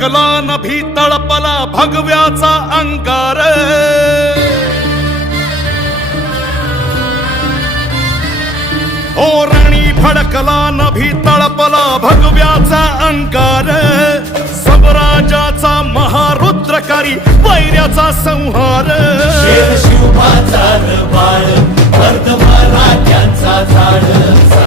भडकला नभी तळपला भगव्याचा अंगार ओरणी भडकला नभी तळपला भगव्याचा अंगार स्वराजाचा महारुद्रकारी वैर्याचा संहार शिवबाचा बाळ वर्धमान राज्याचा झाड